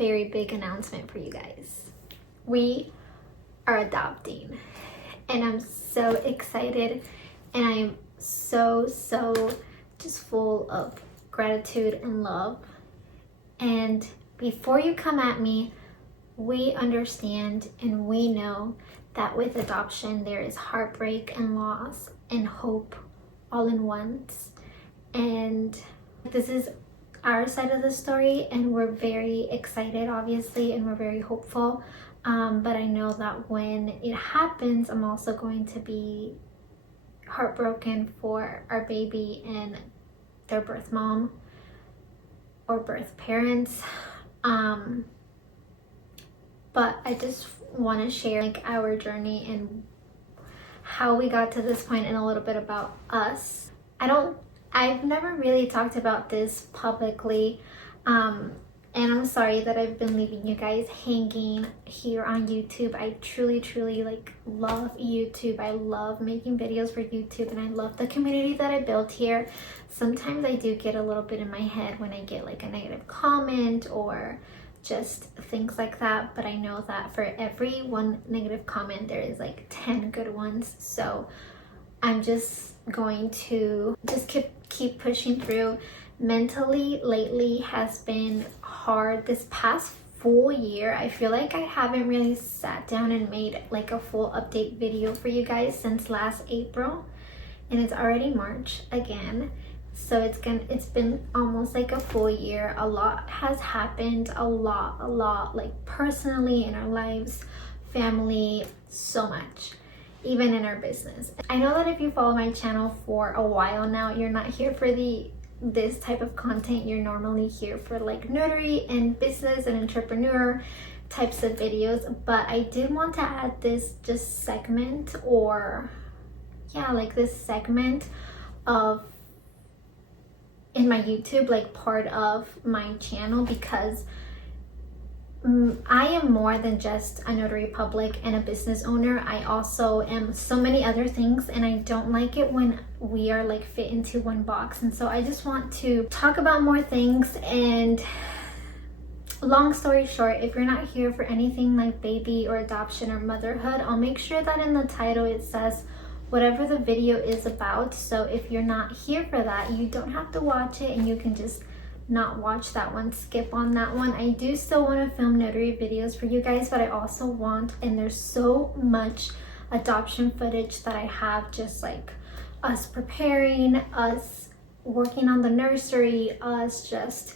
very big announcement for you guys. We are adopting, and I'm so excited, and I'm so just full of gratitude and love. And before you come at me, we understand and we know that with adoption there is heartbreak and loss and hope all in once. And this is our side of the story, and we're very excited, obviously, and we're very hopeful. But I know that when it happens, I'm also going to be heartbroken for our baby and their birth mom or birth parents. But I just want to share like our journey and how we got to this point and a little bit about us. I've never really talked about this publicly, and I'm sorry that I've been leaving you guys hanging here on YouTube. I truly like love YouTube. I love making videos for YouTube, and I love the community that I built here. Sometimes I do get a little bit in my head when I get like a negative comment or just things like that, but I know that for every one negative comment there is like 10 good ones. So I'm just going to just keep pushing through. Mentally lately has been hard. This past full year I feel like I haven't really sat down and made like a full update video for you guys since last April, and it's already March again. So it's been almost like a full year. A lot has happened, a lot like personally in our lives, family, so much, even in our business. I know that if you follow my channel for a while now, you're not here for this type of content. You're normally here for like notary and business and entrepreneur types of videos, but I did want to add this just segment, or yeah, like this segment of in my YouTube, like part of my channel, because I am more than just a notary public and a business owner. I also am so many other things, and I don't like it when we are like fit into one box. And so I just want to talk about more things. And long story short, if you're not here for anything like baby or adoption or motherhood, I'll make sure that in the title it says whatever the video is about. So if you're not here for that, you don't have to watch it, and you can just not watch that one, skip on that one. I do still want to film notary videos for you guys, but I also want, and there's so much adoption footage that I have, just like us preparing, us working on the nursery, us just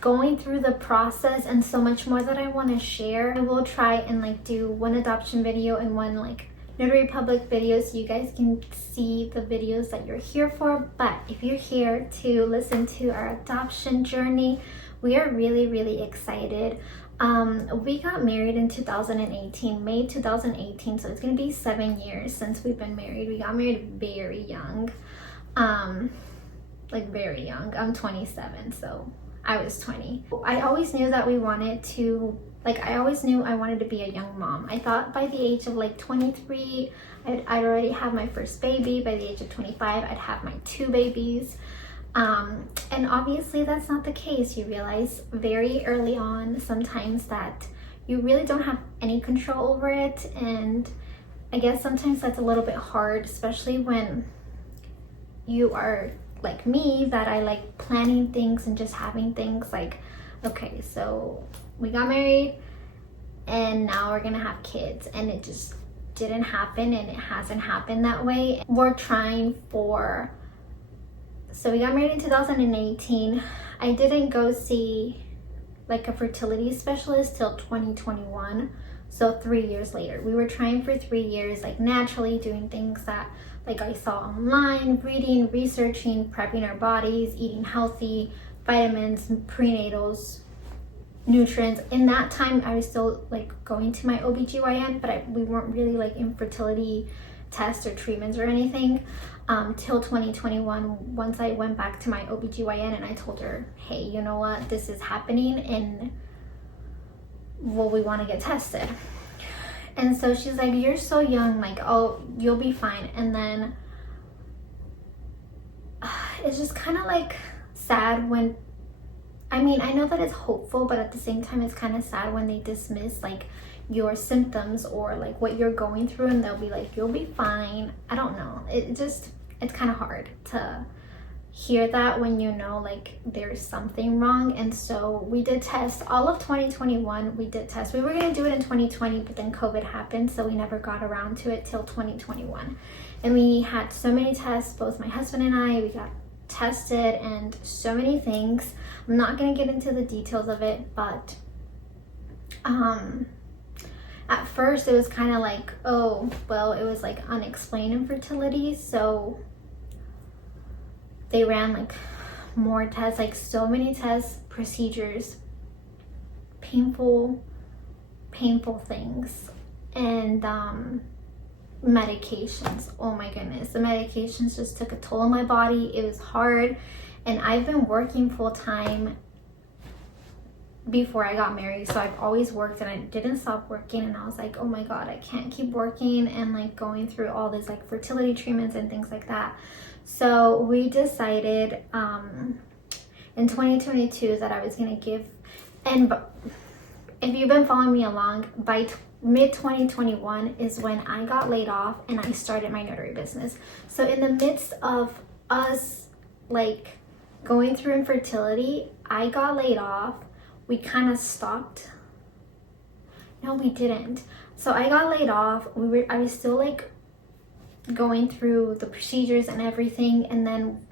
going through the process, and so much more that I want to share. I will try and like do one adoption video and one like notary public videos so you guys can see the videos that you're here for. But if you're here to listen to our adoption journey, we are really excited. We got married in 2018, May 2018, so it's gonna be 7 years since we've been married. We got married very young, like very young. I'm 27, so I was 20. I always knew that we wanted to, like, I always knew I wanted to be a young mom. I thought by the age of like 23, I'd already have my first baby. By the age of 25, I'd have my 2 babies. And obviously that's not the case. You realize very early on sometimes that you really don't have any control over it. And I guess sometimes that's a little bit hard, especially when you are like me, that I like planning things and just having things like, okay, so we got married and now we're gonna have kids, and it just didn't happen, and it hasn't happened that way. We're trying for, so we got married in 2018. I didn't go see like a fertility specialist till 2021, so 3 years later. We were trying for 3 years, like naturally doing things that like I saw online, reading, researching, prepping our bodies, eating healthy, vitamins, prenatals, nutrients. In that time I was still like going to my OBGYN, but we weren't really like infertility tests or treatments or anything till 2021, once I went back to my OBGYN and I told her, hey, you know what, this is happening and well, we want to get tested. And so she's like, you're so young, like, oh, you'll be fine. And then it's just kind of like sad when I mean, I know that it's hopeful, but at the same time, it's kind of sad when they dismiss like your symptoms or like what you're going through, and they'll be like, you'll be fine. I don't know. It's kind of hard to hear that when you know like there's something wrong. And so we did test all of 2021. We did test. We were going to do it in 2020, but then COVID happened, so we never got around to it till 2021. And we had so many tests, both my husband and I. We got tested and so many things. I'm not going to get into the details of it, but at first it was kind of like, oh well, it was like unexplained infertility, so they ran like more tests, like so many tests, procedures, painful things, and medications. Oh my goodness, the medications just took a toll on my body. It was hard, and I've been working full-time before I got married, so I've always worked, and I didn't stop working, and I was like, oh my god, I can't keep working and like going through all this like fertility treatments and things like that. So we decided in 2022 that I was gonna give, and if you've been following me along, by mid 2021 is when I got laid off and I started my notary business. So in the midst of us like going through infertility, I got laid off. We kind of stopped. No, we didn't. So I got laid off. I was still like going through the procedures and everything, and then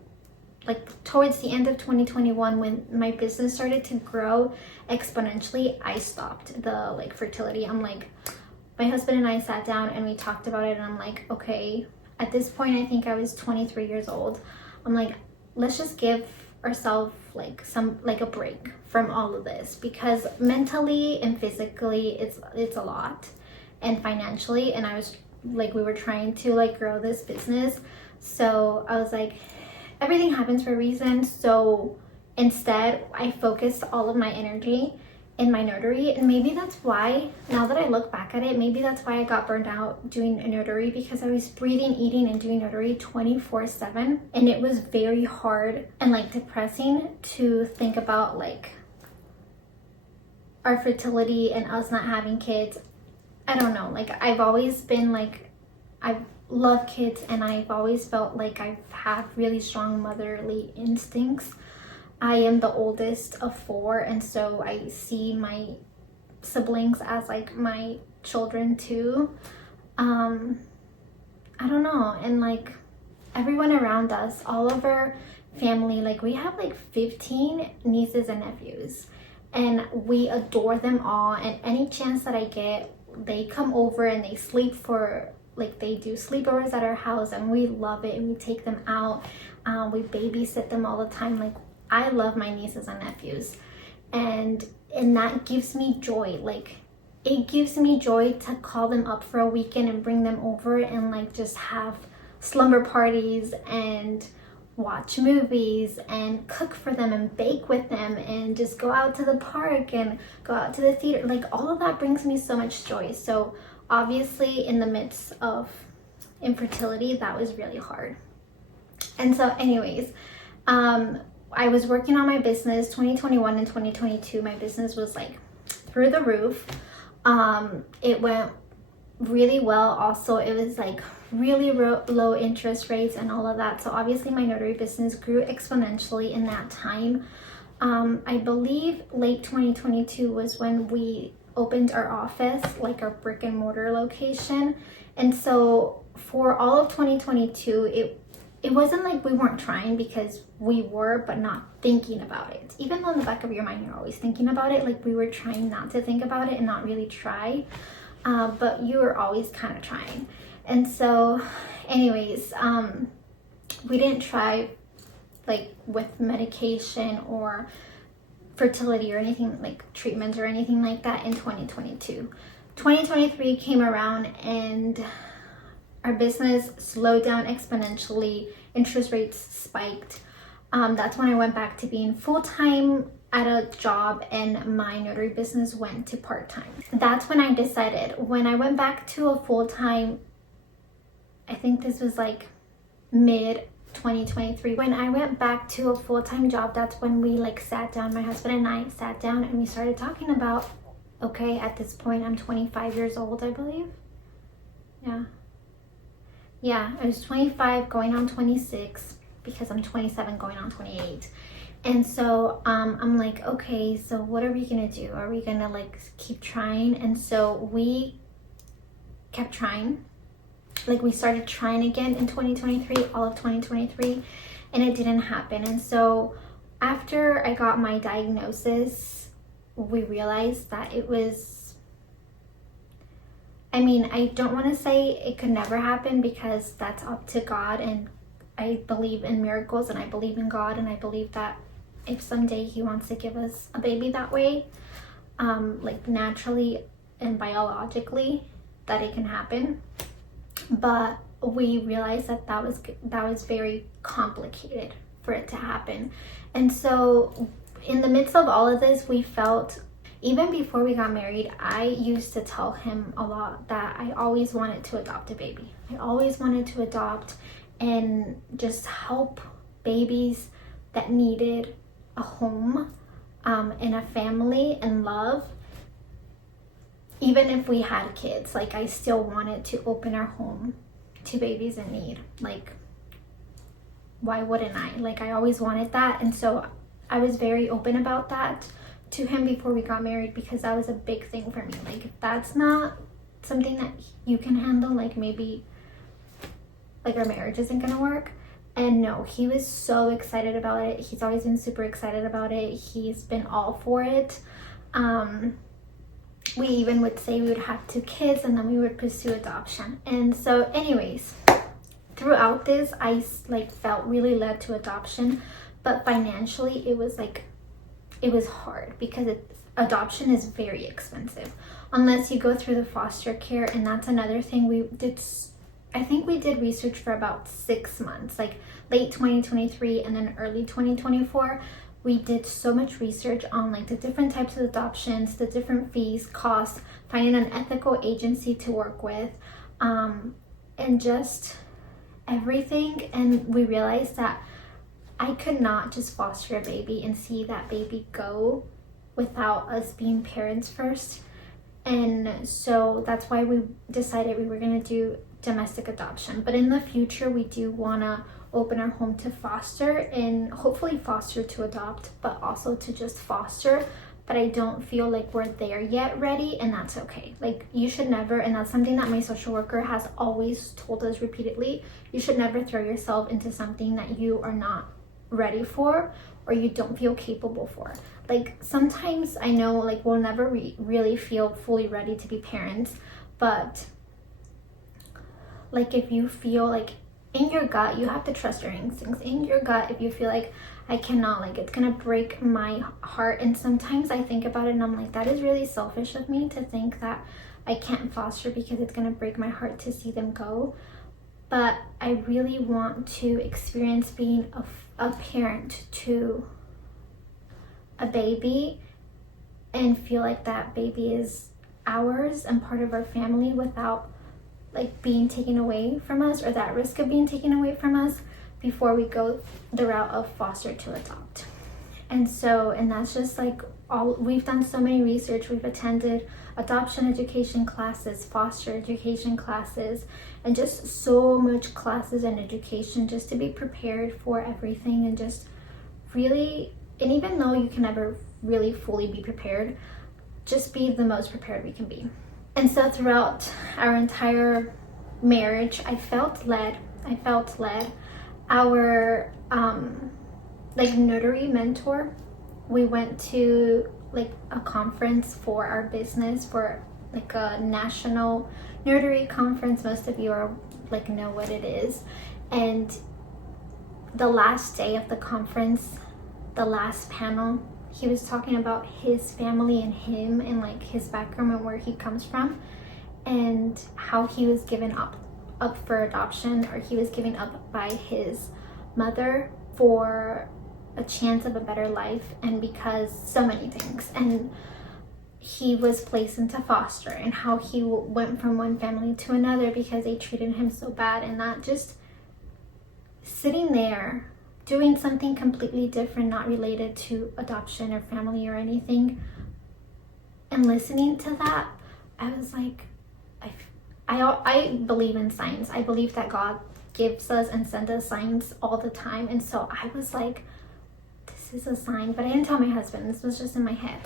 like towards the end of 2021, when my business started to grow exponentially, I stopped the like fertility. I'm like, my husband and I sat down and we talked about it, and I'm like, okay, at this point I think I was 23 years old. I'm like, let's just give ourselves like a break from all of this, because mentally and physically it's a lot, and financially, and I was like, we were trying to like grow this business. So I was like, everything happens for a reason. So instead I focused all of my energy in my notary, and maybe that's why, now that I look back at it, maybe that's why I got burned out doing a notary, because I was breathing, eating, and doing notary 24/7, and it was very hard and like depressing to think about like our fertility and us not having kids. I don't know, like I've always been like, I love kids, and I've always felt like I have really strong motherly instincts. I am the oldest of 4, and so I see my siblings as like my children too. I don't know, and like everyone around us, all of our family, like we have like 15 nieces and nephews, and we adore them all, and any chance that I get, they come over and they sleep for, like they do sleepovers at our house, and we love it, and we take them out, we babysit them all the time. Like I love my nieces and nephews, and that gives me joy. Like it gives me joy to call them up for a weekend and bring them over and like just have slumber parties and watch movies and cook for them and bake with them and just go out to the park and go out to the theater. Like all of that brings me so much joy. So obviously in the midst of infertility, that was really hard. And so anyways, I was working on my business 2021 and 2022. My business was like through the roof. It went really well. Also, it was like really low interest rates and all of that. So obviously my notary business grew exponentially in that time. I believe late 2022 was when we opened our office, like our brick and mortar location. And so for all of 2022, it wasn't like we weren't trying, because we were, but not thinking about it. Even though in the back of your mind you're always thinking about it, like we were trying not to think about it and not really try, but you were always kind of trying. And so anyways, we didn't try like with medication or fertility or anything like treatments or anything like that in 2022. 2023 came around and our business slowed down exponentially. Interest rates spiked. That's when I went back to being full-time at a job, and my notary business went to part-time. That's when I decided, when I went back to a full-time, I think this was like mid 2023. When I went back to a full-time job, that's when we like sat down, my husband and I sat down and we started talking about, okay, at this point I'm 25 years old, I believe. Yeah, I was 25 going on 26 because I'm 27 going on 28. And so I'm like, okay, so what are we gonna do? Are we gonna like keep trying? And so we kept trying. Like we started trying again in 2023, all of 2023, and it didn't happen. And so after I got my diagnosis, we realized that it was, I mean, I don't want to say it could never happen because that's up to God, and I believe in miracles and I believe in God, and I believe that if someday he wants to give us a baby that way, like naturally and biologically, that it can happen. But we realized that that was very complicated for it to happen. And so in the midst of all of this, we felt, even before we got married, I used to tell him a lot that I always wanted to adopt a baby. I always wanted to adopt and just help babies that needed a home and a family and love. Even if we had kids, like I still wanted to open our home to babies in need. Like, why wouldn't I? Like, I always wanted that. And so I was very open about that to him before we got married, because that was a big thing for me. Like, if that's not something that you can handle, like maybe like our marriage isn't gonna work. And no, he was so excited about it. He's always been super excited about it. He's been all for it. We even would say we would have 2 kids and then we would pursue adoption. And so anyways, throughout this, I like felt really led to adoption, but financially it was hard because adoption is very expensive unless you go through the foster care. And that's another thing we did. I think we did research for about 6 months, like late 2023 and then early 2024. We did so much research on like the different types of adoptions, the different fees, costs, finding an ethical agency to work with, and just everything. And we realized that I could not just foster a baby and see that baby go without us being parents first. And so that's why we decided we were going to do domestic adoption. But in the future, we do want to open our home to foster, and hopefully foster to adopt, but also to just foster. But I don't feel like we're there yet ready, and that's okay. Like, you should never, and that's something that my social worker has always told us repeatedly, you should never throw yourself into something that you are not ready for or you don't feel capable for. Like, sometimes I know like we'll never really feel fully ready to be parents, but like if you feel like in your gut, you have to trust your instincts. In your gut, if you feel like I cannot, like it's gonna break my heart. And sometimes I think about it and I'm like, that is really selfish of me to think that I can't foster because it's gonna break my heart to see them go. But I really want to experience being a parent to a baby and feel like that baby is ours and part of our family without like being taken away from us, or that risk of being taken away from us, before we go the route of foster to adopt. And that's just like all, we've done so many research. We've attended adoption education classes, foster education classes, and just so much classes and education just to be prepared for everything. And just really, and even though you can never really fully be prepared, just be the most prepared we can be. And so throughout our entire marriage, I felt led. Our like notary mentor, we went to like a conference for our business, for like a national notary conference. Most of you are like know what it is. And the last day of the conference, the last panel, he was talking about his family and him and like his background and where he comes from, and how he was given up for adoption, or he was given up by his mother for a chance of a better life, and because so many things. And he was placed into foster, and how he went from one family to another because they treated him so bad. And that just sitting there doing something completely different, not related to adoption or family or anything, and listening to that, I was like, I believe in signs. I believe that God gives us and sends us signs all the time. And so I was like, this is a sign. But I didn't tell my husband. This was just in my head.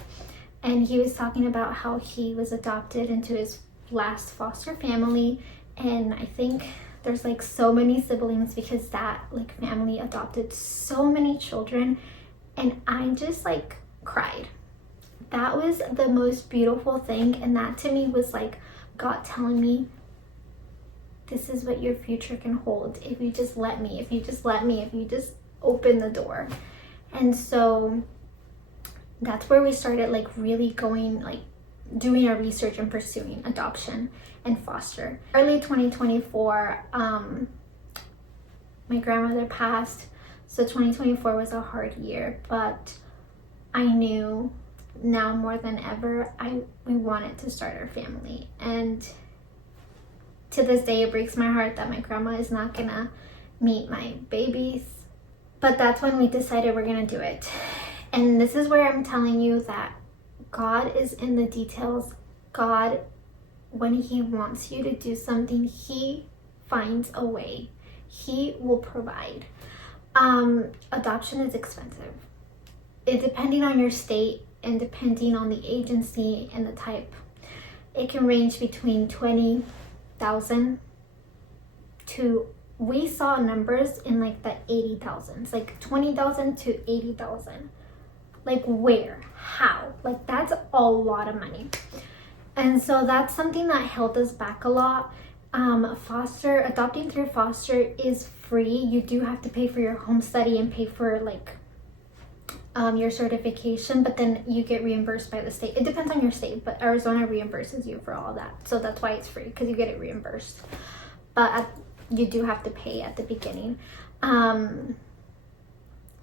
And he was talking about how he was adopted into his last foster family. And I think there's like so many siblings because that like family adopted so many children. And I just like cried. That was the most beautiful thing. And that to me was like God telling me, this is what your future can hold if you just let me, if you just open the door. And so that's where we started like really going, like doing our research and pursuing adoption and foster. Early 2024, my grandmother passed, so 2024 was a hard year, but I knew now more than ever we wanted to start our family. And to this day it breaks my heart that my grandma is not gonna meet my babies, but that's when we decided we're gonna do it. And this is where I'm telling you that God is in the details. God, when he wants you to do something, he finds a way. He will provide. Adoption is expensive. It depending on your state and depending on the agency and the type, it can range between 20,000 to, we saw numbers in like the 80,000s, like 20,000 to 80,000. Like where, how? Like that's a lot of money. And so that's something that held us back a lot. Adopting through foster is free. You do have to pay for your home study and pay for like your certification, but then you get reimbursed by the state. It depends on your state, but Arizona reimburses you for all that. So that's why it's free, because you get it reimbursed. But you do have to pay at the beginning. And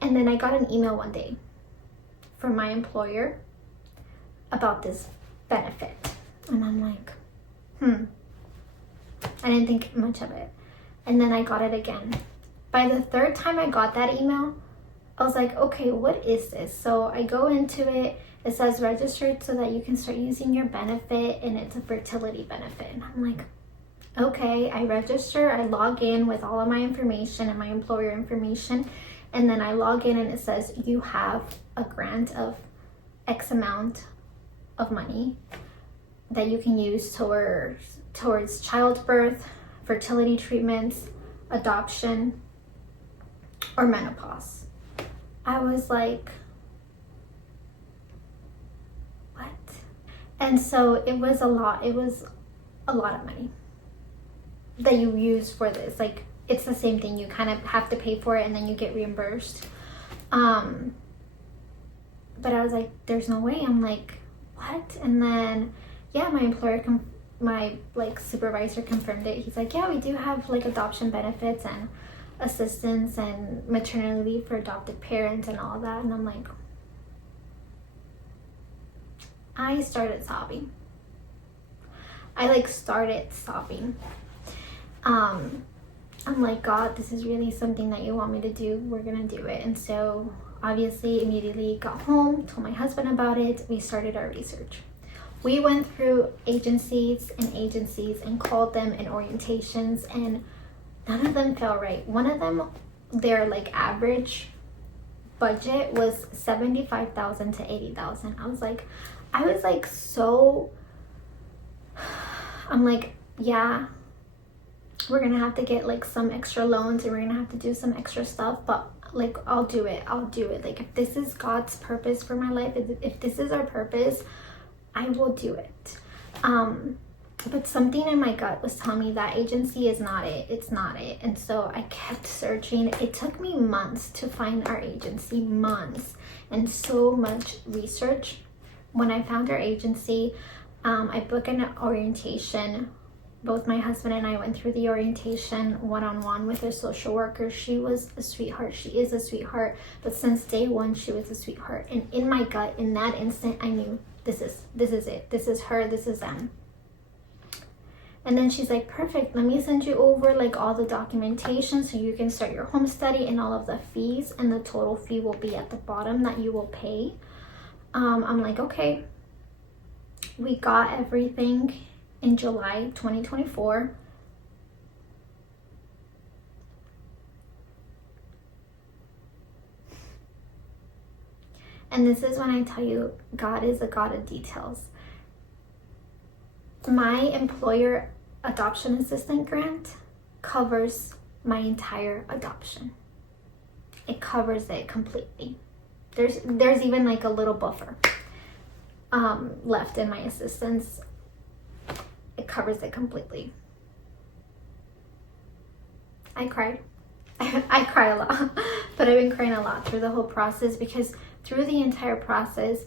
then I got an email one day from my employer about this benefit. And I'm like, I didn't think much of it. And then I got it again. By the third time I got that email, I was like, okay, what is this? So I go into it. It says registered so that you can start using your benefit, and it's a fertility benefit. And I'm like, okay, I register, I log in with all of my information and my employer information. And then I log in and it says you have a grant of X amount of money that you can use towards childbirth, fertility treatments, adoption, or menopause. I was like, what? And so it was a lot of money that you use for this. Like, it's the same thing. You kind of have to pay for it and then you get reimbursed. But I was like, there's no way. I'm like, what? And then, yeah, my employer, my like supervisor confirmed it. He's like, yeah, we do have like adoption benefits and assistance and maternity leave for adopted parents and all that. And I'm like, I started sobbing. I'm like, God, this is really something that you want me to do. We're gonna do it. And so obviously immediately got home, told my husband about it. We started our research. We went through agencies and called them in orientations, and none of them felt right. One of them, their like average budget was $75,000 to $80,000. I was like, so, I'm like, yeah, we're gonna have to get like some extra loans and we're gonna have to do some extra stuff, but like, I'll do it. Like, if this is God's purpose for my life, if this is our purpose, I will do it. But something in my gut was telling me that agency is not it. It's not it. And so I kept searching. It took me months to find our agency, months, and so much research. When I found our agency, I booked an orientation. Both my husband and I went through the orientation one-on-one with a social worker. She was a sweetheart. She is a sweetheart. But since day one, she was a sweetheart. And in my gut, in that instant, I knew this is it. This is her. This is them. And then she's like, perfect, let me send you over like all the documentation so you can start your home study and all of the fees, and the total fee will be at the bottom that you will pay. I'm like, okay. We got everything in July 2024. And this is when I tell you God is a God of details. My employer adoption assistant grant covers my entire adoption. It covers it completely. There's even like a little buffer left in my assistance. It covers it completely. I cried. I cry a lot, but I've been crying a lot through the whole process, because through the entire process,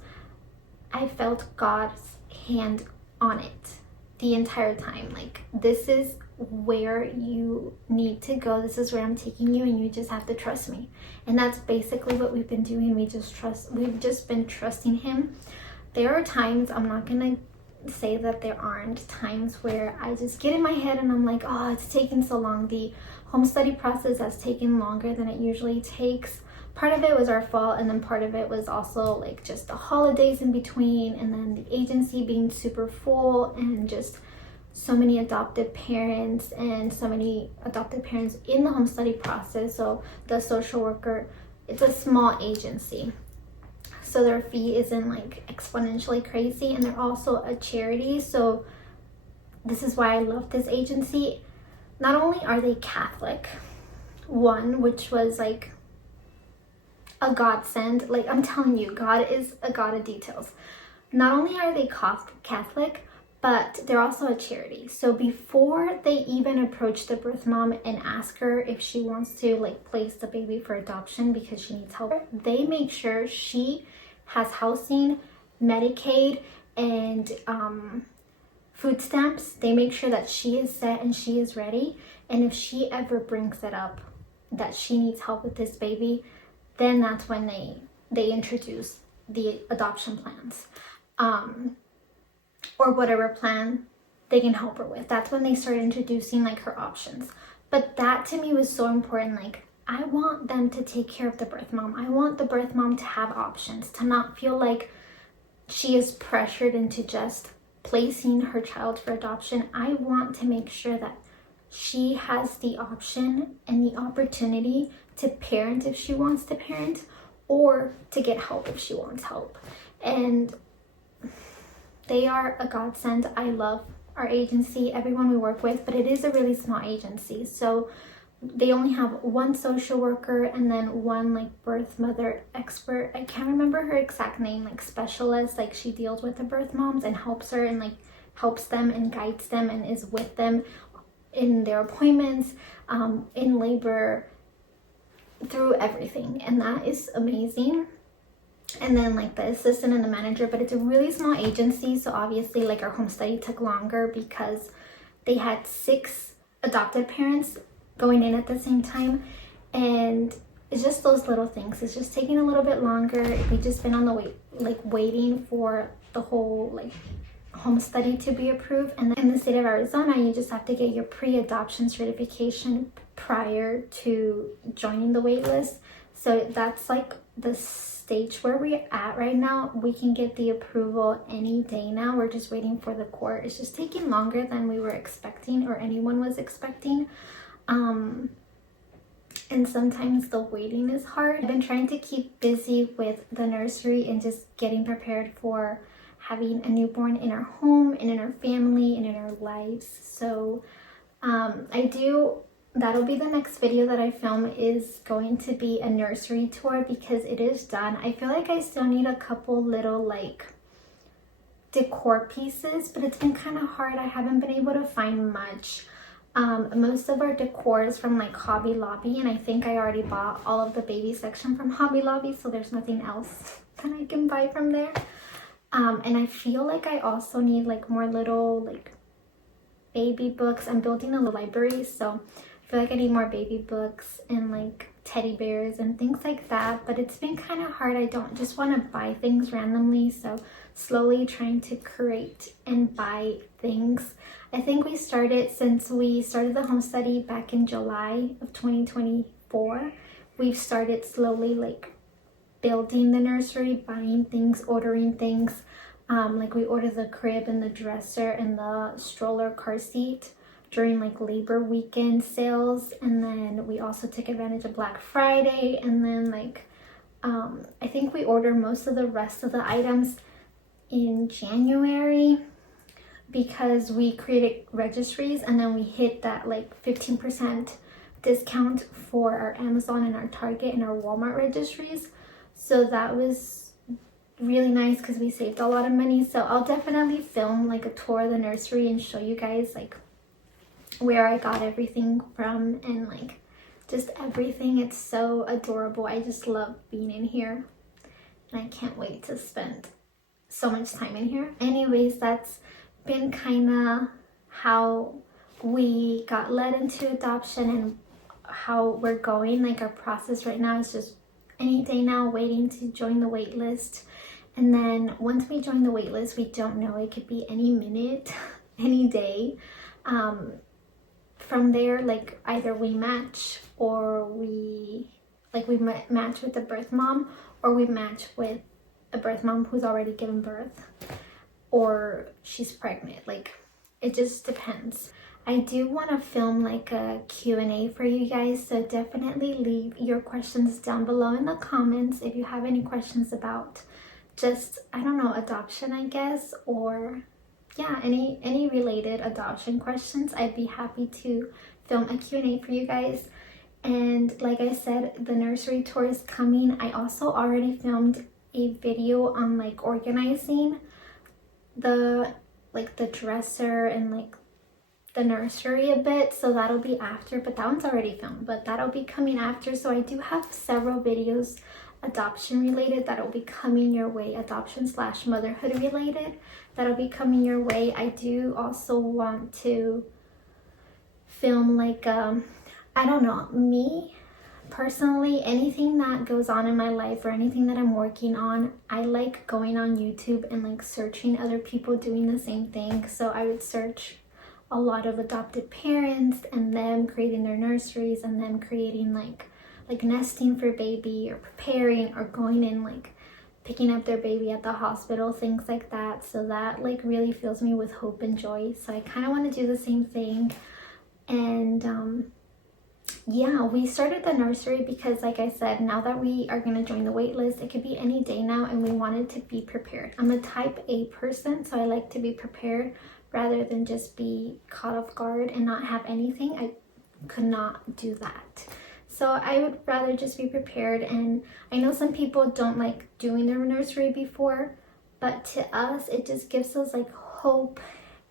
I felt God's hand on it the entire time. Like, this is where you need to go. This is where I'm taking you, and you just have to trust me. And that's basically what we've been doing. We've just been trusting him. There are times, I'm not gonna say that there aren't times, where I just get in my head and I'm like, oh, it's taking so long. The home study process has taken longer than it usually takes. Part of it was our fault, and then part of it was also like just the holidays in between, and then the agency being super full, and just so many adoptive parents and so many adoptive parents in the home study process. So the social worker, it's a small agency, so their fee isn't like exponentially crazy, and they're also a charity. So this is why I love this agency. Not only are they Catholic, one, which was like a godsend. Like, I'm telling you, God is a God of details. Not only are they Catholic, but they're also a charity. So before they even approach the birth mom and ask her if she wants to like place the baby for adoption because she needs help, they make sure she has housing, Medicaid, and food stamps. They make sure that she is set and she is ready. And if she ever brings it up that she needs help with this baby, then that's when they introduce the adoption plans, or whatever plan they can help her with. That's when they start introducing like her options. But that to me was so important. Like, I want them to take care of the birth mom. I want the birth mom to have options, to not feel like she is pressured into just placing her child for adoption. I want to make sure that she has the option and the opportunity to parent if she wants to parent, or to get help if she wants help. And they are a godsend. I love our agency, everyone we work with, but it is a really small agency. So they only have one social worker and then one like birth mother expert. I can't remember her exact name, like specialist. Like, she deals with the birth moms and helps her and like helps them and guides them and is with them in their appointments, in labor, through everything. And that is amazing. And then like the assistant and the manager, but it's a really small agency. So obviously like our home study took longer because they had 6 adopted parents going in at the same time. And it's just those little things. It's just taking a little bit longer. We've just been on the wait, like waiting for the whole like home study to be approved. And then in the state of Arizona, you just have to get your pre-adoption certification prior to joining the wait list. So that's like the stage where we're at right now. We can get the approval any day now. We're just waiting for the court. It's just taking longer than we were expecting, or anyone was expecting. And sometimes the waiting is hard. I've been trying to keep busy with the nursery and just getting prepared for having a newborn in our home and in our family and in our lives. So that'll be the next video that I film, is going to be a nursery tour, because it is done. I feel like I still need a couple little like decor pieces, but it's been kind of hard. I haven't been able to find much. Most of our decor is from like Hobby Lobby, and I think I already bought all of the baby section from Hobby Lobby, so there's nothing else that I can buy from there. And I feel like I also need like more little like baby books. I'm building a library, so I feel like I need more baby books and like teddy bears and things like that, but it's been kind of hard. I don't just want to buy things randomly, so slowly trying to create and buy things. I think since we started the home study back in July of 2024, we've started slowly like building the nursery, buying things, ordering things. Like we ordered the crib and the dresser and the stroller car seat during like Labor weekend sales, and then we also took advantage of Black Friday, and then like I think we ordered most of the rest of the items in January because we created registries, and then we hit that like 15% discount for our Amazon and our Target and our Walmart registries. So that was really nice because we saved a lot of money. So I'll definitely film like a tour of the nursery and show you guys like where I got everything from and like just everything. It's so adorable. I just love being in here and I can't wait to spend so much time in here. Anyways, that's been kind of how we got led into adoption and how we're going. Like our process right now is just any day now, waiting to join the wait list. And then once we join the wait list, we don't know, it could be any minute, any day. From there, like either we match or we match with the birth mom, or we match with a birth mom who's already given birth, or she's pregnant. Like it just depends. I do want to film like a Q&A for you guys, so definitely leave your questions down below in the comments if you have any questions about just, I don't know, adoption, I guess, or yeah, any related adoption questions. I'd be happy to film a Q&A for you guys. And like I said, the nursery tour is coming. I also already filmed a video on like organizing the dresser and like the nursery a bit, so that'll be after, but that one's already filmed, but that'll be coming after. So I do have several videos adoption related that'll be coming your way, adoption / motherhood related, that'll be coming your way. I do also want to film like I don't know, me personally, anything that goes on in my life or anything that I'm working on, I like going on YouTube and like searching other people doing the same thing. So I would search a lot of adopted parents and them creating their nurseries and them creating like nesting for baby or preparing or going in like picking up their baby at the hospital, things like that. So that like really fills me with hope and joy. So I kind of want to do the same thing. And yeah, we started the nursery because like I said, now that we are going to join the wait list, it could be any day now, and we wanted to be prepared. I'm a type A person, so I like to be prepared rather than just be caught off guard and not have anything. I could not do that. So I would rather just be prepared. And I know some people don't like doing their nursery before, but to us, it just gives us like hope.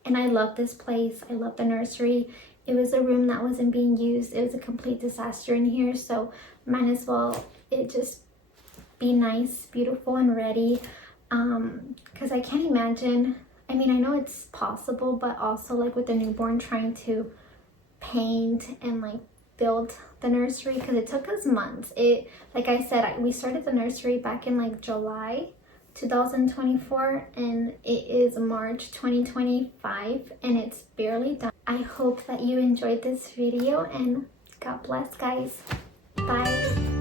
And I love this place. I love the nursery. It was a room that wasn't being used. It was a complete disaster in here. So might as well it just be nice, beautiful, and ready. Because I can't imagine, I mean, I know it's possible, but also like with the newborn trying to paint and like build the nursery, because it took us months. Like I said, we started the nursery back in like July 2024 and it is March 2025 and it's barely done. I hope that you enjoyed this video and God bless, guys. Bye.